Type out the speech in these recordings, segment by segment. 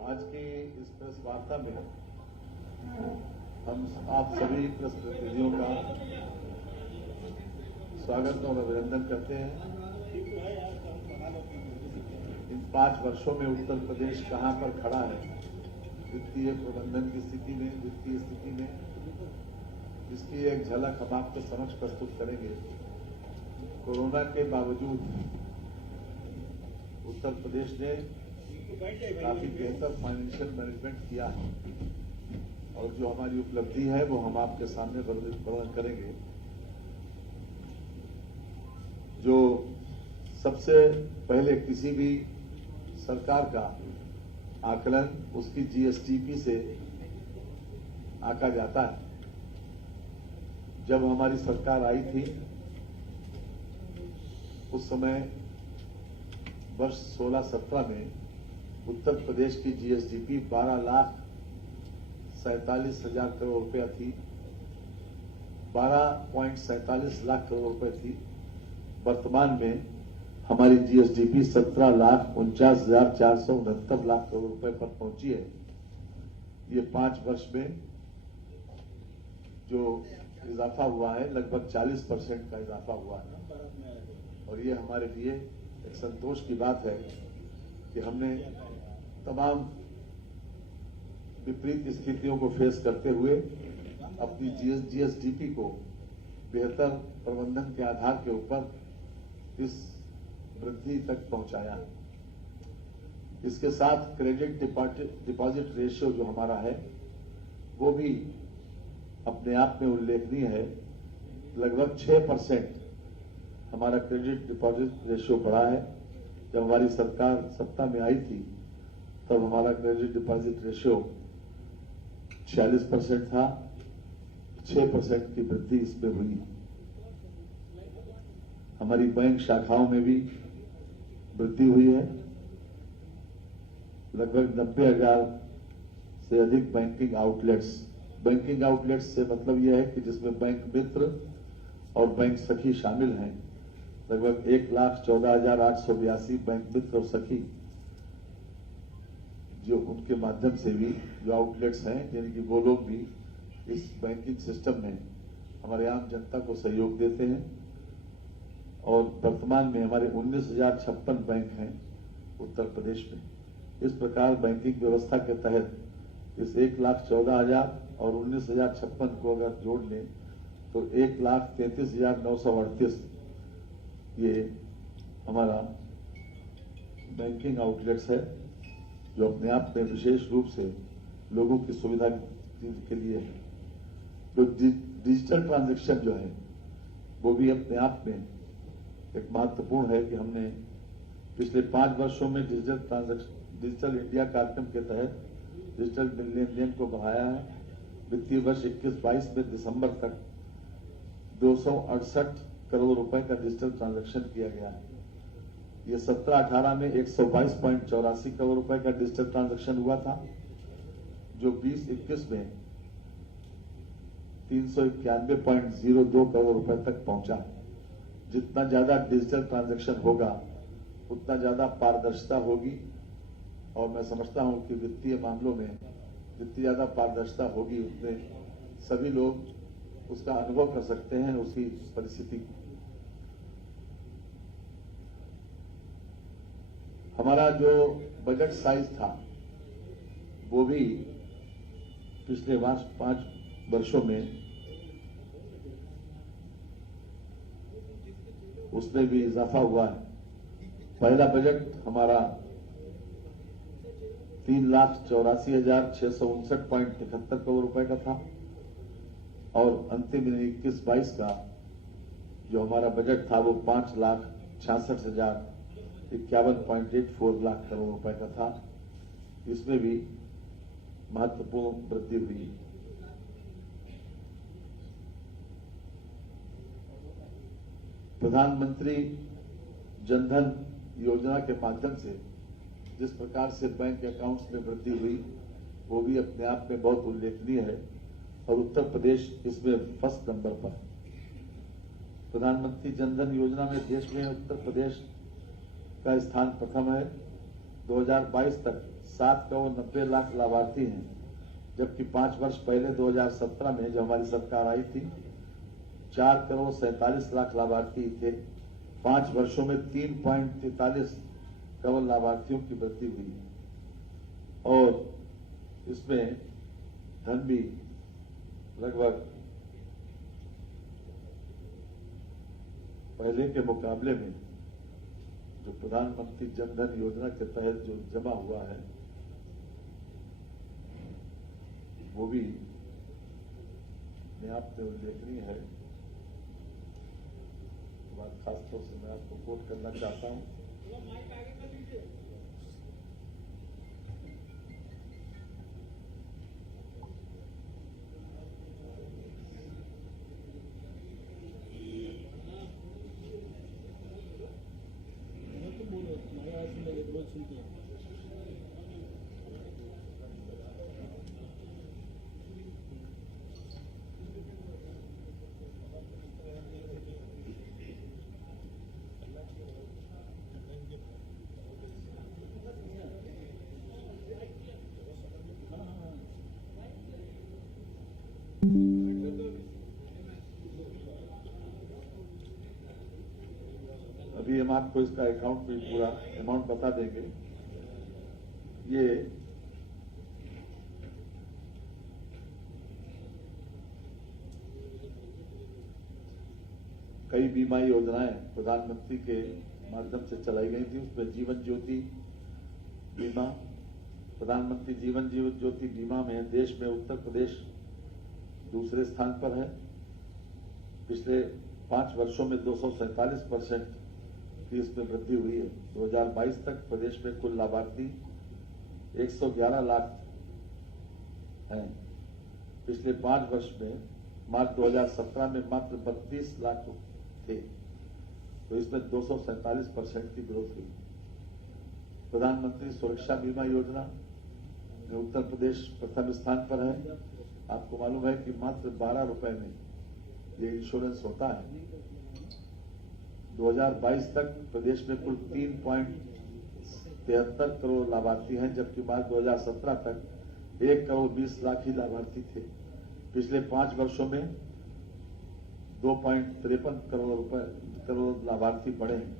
आज की इस प्रेस वार्ता में हम आप सभी प्रेस प्रतिनिधियों का स्वागत और अभिनंदन करते हैं। इन 5 वर्षों में उत्तर प्रदेश कहां पर खड़ा है वित्तीय प्रबंधन की स्थिति में, वित्तीय स्थिति में, इसकी एक झलक हम आपके समक्ष प्रस्तुत करेंगे। कोरोना के बावजूद उत्तर प्रदेश ने काफी बेहतर फाइनेंशियल मैनेजमेंट किया है और जो हमारी उपलब्धि है वो हम आपके सामने वर्णन करेंगे। जो सबसे पहले किसी भी सरकार का आकलन उसकी जीएसडीपी से आंका जाता है। जब हमारी सरकार आई थी उस समय वर्ष 16-17 में उत्तर प्रदेश की जीएसडीपी 12,47,000 करोड़ रुपया थी, 12.47 लाख करोड़ रुपए थी। वर्तमान में हमारी जीएसडीपी 17,49,469 लाख करोड़ रुपए पर पहुंची है। ये 5 वर्ष में जो इजाफा हुआ है लगभग 40% का इजाफा हुआ है और ये हमारे लिए एक संतोष की बात है कि हमने तमाम विपरीत स्थितियों को फेस करते हुए अपनी जीएसडीपी को बेहतर प्रबंधन के आधार के ऊपर इस वृद्धि तक पहुंचाया। इसके साथ क्रेडिट डिपॉजिट रेशियो जो हमारा है वो भी अपने आप में उल्लेखनीय है। लगभग 6% हमारा क्रेडिट डिपॉजिट रेशियो बढ़ा है। जब हमारी सरकार सत्ता में आई थी तब हमारा क्रेडिट डिपॉजिट रेशियो 46% था। 6% की वृद्धि इसमें हुई। हमारी बैंक शाखाओं में भी वृद्धि हुई है। लगभग 90,000 से अधिक बैंकिंग आउटलेट्स से मतलब यह है कि जिसमें बैंक मित्र और बैंक सखी शामिल हैं। लगभग 1,14,882 बैंक मित्र और सखी जो उनके माध्यम से भी जो आउटलेट्स हैं, यानी कि वो लोग भी इस बैंकिंग सिस्टम में हमारे आम जनता को सहयोग देते हैं। और वर्तमान में हमारे 19,056 बैंक हैं उत्तर प्रदेश में। इस प्रकार बैंकिंग व्यवस्था के तहत इस 1,14,000 और 19,056 को अगर जोड़ लें तो 1,33,938 ये हमारा बैंकिंग आउटलेट्स है जो अपने आप में विशेष रूप से लोगों की सुविधा के लिए है। तो डिजिटल ट्रांजैक्शन जो है वो भी अपने आप में एक महत्वपूर्ण है कि हमने पिछले 5 वर्षों में डिजिटल इंडिया कार्यक्रम के तहत डिजिटल लेन देन को बढ़ाया है। वित्तीय वर्ष 21-22 में दिसंबर तक 268 करोड़ रुपए का डिजिटल ट्रांजैक्शन किया गया है। ये 17-18 में 122.84 करोड़ रुपए का डिजिटल ट्रांजैक्शन हुआ था, जो 20-21 में 391.02 करोड़ रुपए तक पहुंचा है। जितना ज्यादा डिजिटल ट्रांजैक्शन होगा उतना ज्यादा पारदर्शिता होगी और मैं समझता हूं कि वित्तीय मामलों में जितनी ज्यादा पारदर्शिता होगी उतने सभी लोग उसका अनुभव कर सकते हैं उसी परिस्थिति को। हमारा जो बजट साइज था वो भी पिछले 5 वर्षों में उसमें भी इजाफा हुआ है। पहला बजट हमारा 3,84,659.73 करोड़ रुपए का था और अंतिम 21-22 का जो हमारा बजट था वो 5,66,051.84 लाख करोड़ रुपए का था। इसमें भी महत्वपूर्ण वृद्धि हुई। प्रधानमंत्री जनधन योजना के माध्यम से जिस प्रकार से बैंक अकाउंट्स में वृद्धि हुई वो भी अपने आप में बहुत उल्लेखनीय है और उत्तर प्रदेश इसमें फर्स्ट नंबर पर। प्रधानमंत्री जनधन योजना में देश में उत्तर प्रदेश का स्थान प्रथम है। 2022 तक 7 करोड़ 90 लाख लाभार्थी हैं, जबकि 5 वर्ष पहले 2017 में जो हमारी सरकार आई थी 4 करोड़ 47 लाख लाभार्थी थे। 5 वर्षों में 3.43 करोड़ लाभार्थियों की वृद्धि हुई और इसमें धन भी लगभग पहले के मुकाबले में जो प्रधानमंत्री जन धन योजना के तहत जो जमा हुआ है वो भी आप में उल्लेखनीय है। बात खासतौर से मैं आपको कोट करना चाहता हूं। अभी हम आपको इसका अकाउंट भी पूरा अमाउंट बता देंगे। ये कई बीमा योजनाएं प्रधानमंत्री के माध्यम से चलाई गई थी। उसमें जीवन ज्योति बीमा, प्रधानमंत्री जीवन ज्योति बीमा में देश में उत्तर प्रदेश दूसरे स्थान पर है। पिछले 5 वर्षों में 247% की इसमें वृद्धि हुई है। 2022 तक प्रदेश में कुल लाभार्थी 111 लाख हैं। पिछले 5 वर्ष में मार्च 2017 में मात्र 32 लाख थे, तो इसमें 247% की ग्रोथ हुई। प्रधानमंत्री सुरक्षा बीमा योजना में उत्तर प्रदेश प्रथम स्थान पर है। आपको मालूम है कि मात्र 12 रुपए में ये इंश्योरेंस होता है। 2022 तक प्रदेश में कुल 3.73 करोड़ लाभार्थी हैं, जबकि मार्च 2017 तक 1 करोड़ 20 लाख ही लाभार्थी थे। पिछले 5 वर्षों में 2.53 करोड़ लाभार्थी बढ़े हैं,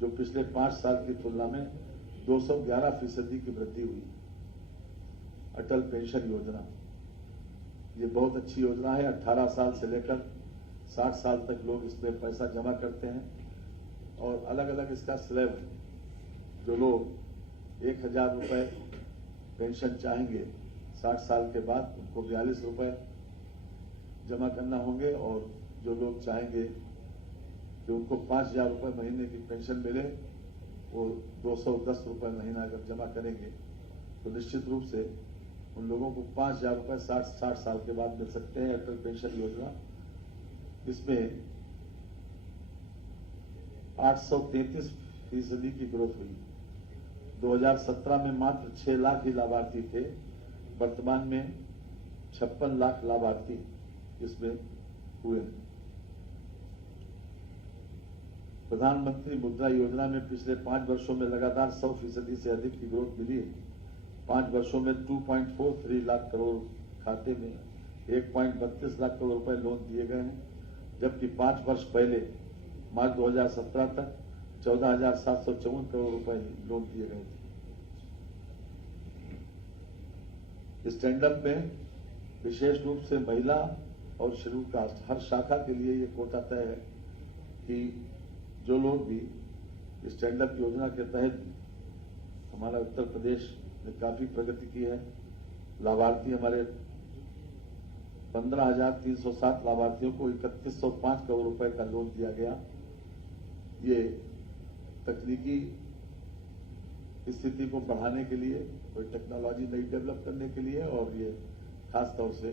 जो पिछले 5 साल की तुलना में 211% की वृद्धि हुई। अटल पेंशन योजना ये बहुत अच्छी योजना है। 18 साल से लेकर 60 साल तक लोग इसमें पैसा जमा करते हैं और अलग अलग इसका स्लैब है। जो लोग 1000 रुपए पेंशन चाहेंगे 60 साल के बाद उनको 42 रुपए जमा करना होंगे, और जो लोग चाहेंगे कि उनको 5000 रुपए महीने की पेंशन मिले वो 210 रुपए महीना अगर जमा करेंगे तो निश्चित रूप से उन लोगों को 5000 रुपए 60 साल के बाद मिल सकते हैं। अटल पेंशन योजना इसमें 833% की ग्रोथ हुई। 2017 में मात्र 6 लाख ही लाभार्थी थे, वर्तमान में 56 लाख लाभार्थी इसमें हुए। प्रधानमंत्री मुद्रा योजना में पिछले 5 वर्षों में लगातार 100% से अधिक की ग्रोथ मिली है। 5 वर्षों में 2.43 लाख करोड़ खाते में 1.32 लाख करोड़ रुपए लोन दिए गए हैं, जबकि 5 वर्ष पहले मार्च 2017 तक 14,754 करोड़ रुपए लोन दिए गए थे। स्टैंड अप में विशेष रूप से महिला और शेड्यूल कास्ट हर शाखा के लिए ये कोटा तय है कि जो लोग भी स्टैंड अप योजना के तहत, हमारा उत्तर प्रदेश ने काफी प्रगति की है। लाभार्थी हमारे 15,307 लाभार्थियों को 3105 करोड़ रुपए का लोन दिया गया। ये तकनीकी स्थिति को बढ़ाने के लिए, कोई टेक्नोलॉजी नई डेवलप करने के लिए, और ये खास तौर से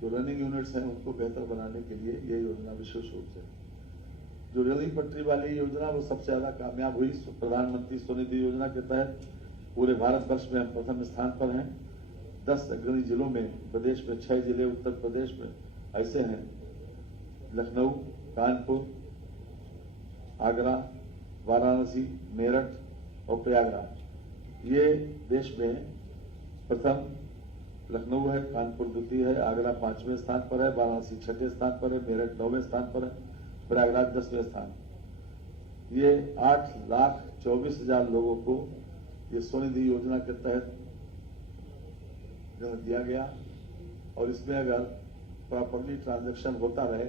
जो रनिंग यूनिट्स हैं उनको बेहतर बनाने के लिए ये योजना विशेष रूप से। जो रेल पटरी वाली योजना वो सबसे ज्यादा कामयाब हुई। प्रधानमंत्री स्वनिधि योजना के तहत पूरे भारतवर्ष में हम प्रथम स्थान पर हैं। 10 अग्रणी जिलों में, प्रदेश में 6 जिले उत्तर प्रदेश में ऐसे हैं: लखनऊ, कानपुर, आगरा, वाराणसी, मेरठ और प्रयागराज। ये देश में प्रथम लखनऊ है, कानपुर द्वितीय है, आगरा 5वें स्थान पर है, वाराणसी 6ठे स्थान पर है, मेरठ 9वें स्थान पर है, प्रयागराज 10वें स्थान। ये 8,24,000 लोगों को ये स्वनिधि योजना के तहत दिया गया और इसमें अगर प्रॉपरली ट्रांजैक्शन होता रहे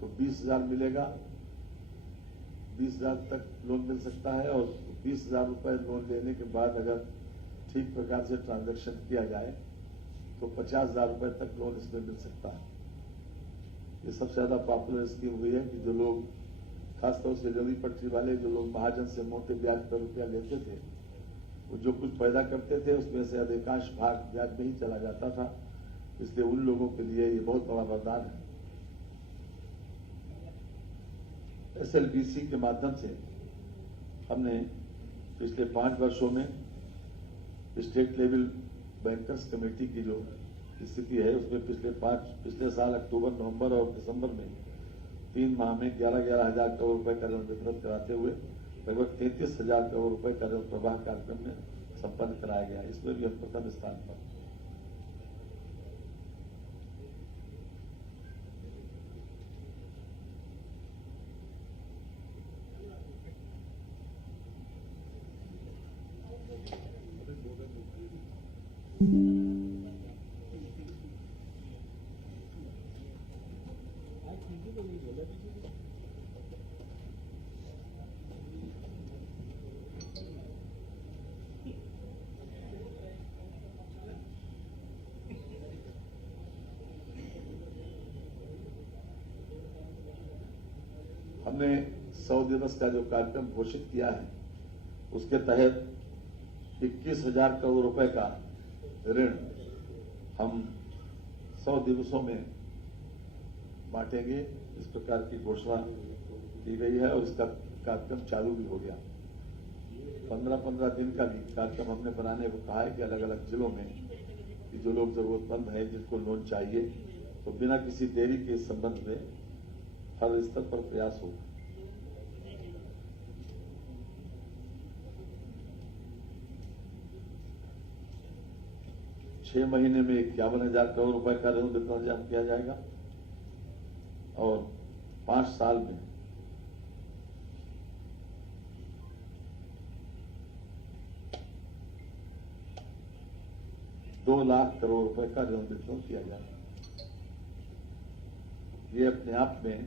तो 20,000 मिलेगा, 20,000 तक लोन मिल सकता है और 20,000 रुपए लोन लेने के बाद अगर ठीक प्रकार से ट्रांजैक्शन किया जाए तो 50,000 रुपए तक लोन इसमें मिल सकता है। ये सबसे ज्यादा पॉपुलर स्कीम हुई है कि जो लोग खासतौर से रवि पटरी वाले, जो लोग महाजन से मोटे ब्याज पर रुपया लेते थे, वो जो कुछ पैदा करते थे उसमें से अधिकांश भाग ब्याज में ही चला जाता था, इसलिए उन लोगों के लिए ये बहुत बड़ा वरदान है। SLBC के माध्यम से हमने पिछले 5 वर्षों में स्टेट लेवल बैंकर्स कमेटी की जो स्थिति है उसमें पिछले साल अक्टूबर, नवंबर और दिसंबर में 3 माह में 11,000 करोड़ रुपए का ऋण वितरण कराते हुए लगभग 33,000 करोड़ रुपए का ऋण प्रवाह कार्यक्रम में संपन्न कराया गया। इसमें भी हम प्रथम स्थान पर। हमने 100 दिवस का जो कार्यक्रम घोषित किया है उसके तहत 21,000 करोड़ रुपए का ऋण हम 100 दिवसों में बांटेंगे, इस प्रकार की घोषणा की गई है और इसका कार्यक्रम चालू भी हो गया। 15-15 दिन का भी कार्यक्रम हमने बनाने को कहा है कि अलग अलग जिलों में कि जो लोग जरूरतमंद हैं, जिनको लोन चाहिए, तो बिना किसी देरी के इस संबंध में हर स्तर पर प्रयास हो। छह महीने में 51,000 करोड़ रुपए का ऋण वितरण किया जाएगा और 5 साल में 2 लाख करोड़ रुपए का ऋण वितरण किया जाएगा। ये अपने आप में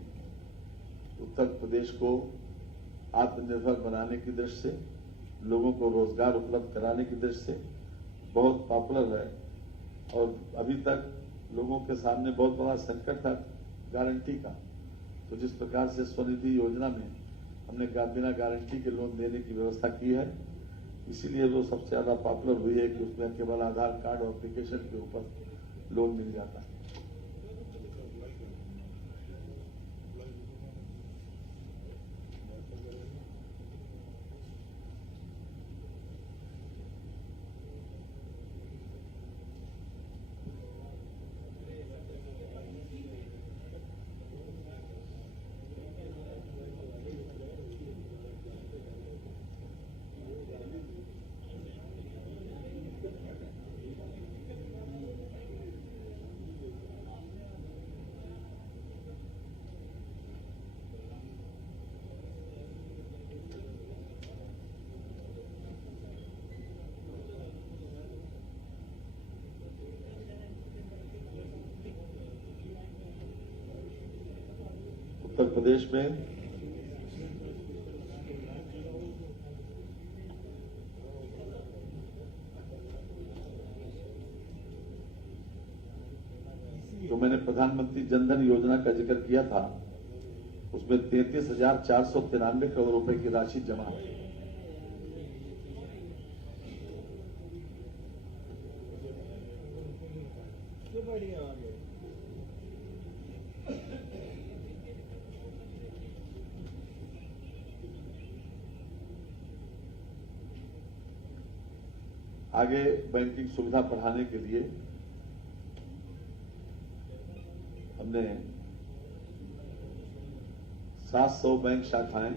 उत्तर प्रदेश को आत्मनिर्भर बनाने की दृष्टि से, लोगों को रोजगार उपलब्ध कराने की दृष्टि से बहुत पॉपुलर है और अभी तक लोगों के सामने बहुत बड़ा संकट था गारंटी का। तो जिस प्रकार से स्वनिधि योजना में हमने बिना गारंटी के लोन देने की व्यवस्था की है, इसीलिए वो सबसे ज्यादा पॉपुलर हुई है कि उसमें केवल आधार कार्ड और एप्लीकेशन के ऊपर लोन मिल जाता है। उत्तर प्रदेश में जो मैंने प्रधानमंत्री जनधन योजना का जिक्र किया था, उसमें 33,493 करोड़ रुपए की राशि जमा है। आगे बैंकिंग सुविधा बढ़ाने के लिए हमने 700 बैंक शाखाएं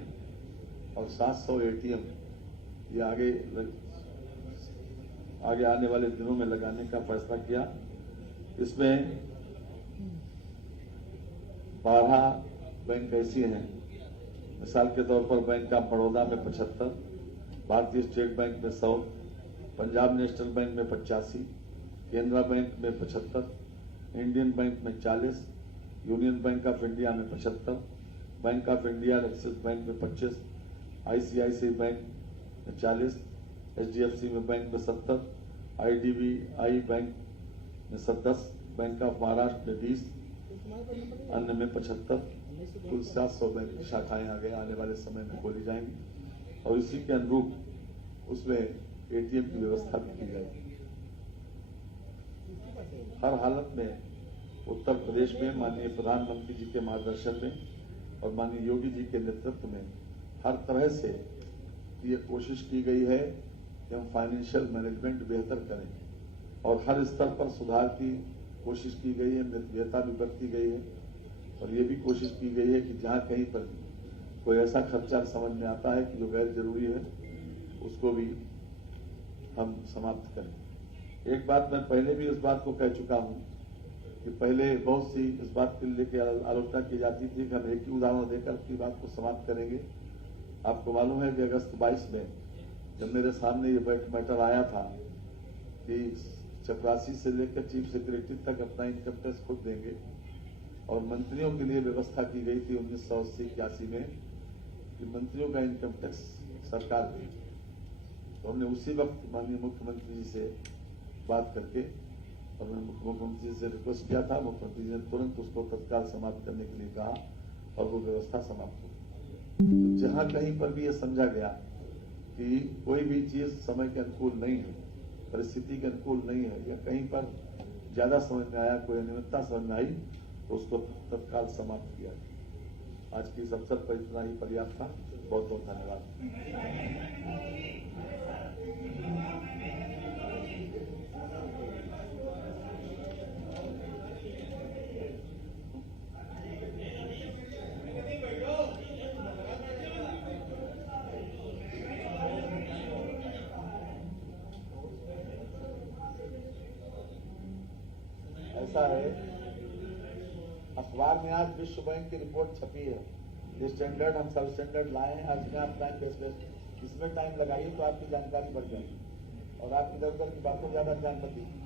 और 700 ATM ये आगे आगे आने वाले दिनों में लगाने का फैसला किया। इसमें 12 बैंक ऐसी हैं, मिसाल के तौर पर बैंक ऑफ बड़ौदा में 75, भारतीय स्टेट बैंक में 100, पंजाब नेशनल बैंक में 85, केनरा बैंक में 75, इंडियन बैंक में 40, यूनियन बैंक ऑफ इंडिया में 75, bank of India axis bank में 25, आईसीआईसीआई बैंक में 40, एचडीएफसी में बैंक में 70, आईडीबीआई बैंक में 10, बैंक ऑफ महाराष्ट्र में 20, अन्य में 75, कुल 700 बैंक की शाखाएं आगे आने वाले समय में खोली जाएंगी और इसी के अनुरूप उसमें एटीएम की व्यवस्था भी की जाएगी। हर हालत में उत्तर प्रदेश में माननीय प्रधानमंत्री जी के मार्गदर्शन में और माननीय योगी जी के नेतृत्व में हर तरह से ये कोशिश की गई है कि हम फाइनेंशियल मैनेजमेंट बेहतर करें और हर स्तर पर सुधार की कोशिश की गई है, मितव्ययता भी बरती गई है और ये भी कोशिश की गई है कि जहां कहीं पर कोई ऐसा खर्चा समझ में आता है कि जो गैर जरूरी है उसको भी हम समाप्त करें। एक बात मैं पहले भी इस बात को कह चुका हूं कि पहले बहुत सी इस बात के लेकर आलोचना की जाती थी कि हम एक ही उदाहरण देकर की बात को समाप्त करेंगे। आपको मालूम है कि अगस्त 22 में जब मेरे सामने ये मैटर आया था कि चपरासी से लेकर चीफ सेक्रेटरी तक अपना इनकम टैक्स खुद देंगे और मंत्रियों के लिए व्यवस्था की गई थी 1980-81 में कि मंत्रियों का इनकम टैक्स सरकार देगी, तो हमने उसी वक्त माननीय मुख्यमंत्री जी से बात करके और मैंने मुख्यमंत्री जी से रिक्वेस्ट किया था। मुख्यमंत्री जी ने तुरंत उसको तत्काल समाप्त करने के लिए कहा और वो व्यवस्था समाप्त हो। तो जहां कहीं पर भी ये समझा गया कि कोई भी चीज समय के अनुकूल नहीं है, परिस्थिति के अनुकूल नहीं है या कहीं पर ज्यादा समझ में आया, कोई अनियमितता समझ में आई तो उसको तत्काल समाप्त किया। आज की इस अवसर पर इतना ही पर्याप्त था। बहुत बहुत धन्यवाद। ऐसा है, अखबार में आज विश्व बैंक की रिपोर्ट छपी है। ये स्टैंडर्ड हम सब स्टैंडर्ड लाए हैं, आज में आप टाइम बेस्ड इसमें टाइम लगाइए तो आपकी जानकारी बढ़ जाएगी और आप इधर उधर की बातों ज्यादा ध्यान मत दीजिए।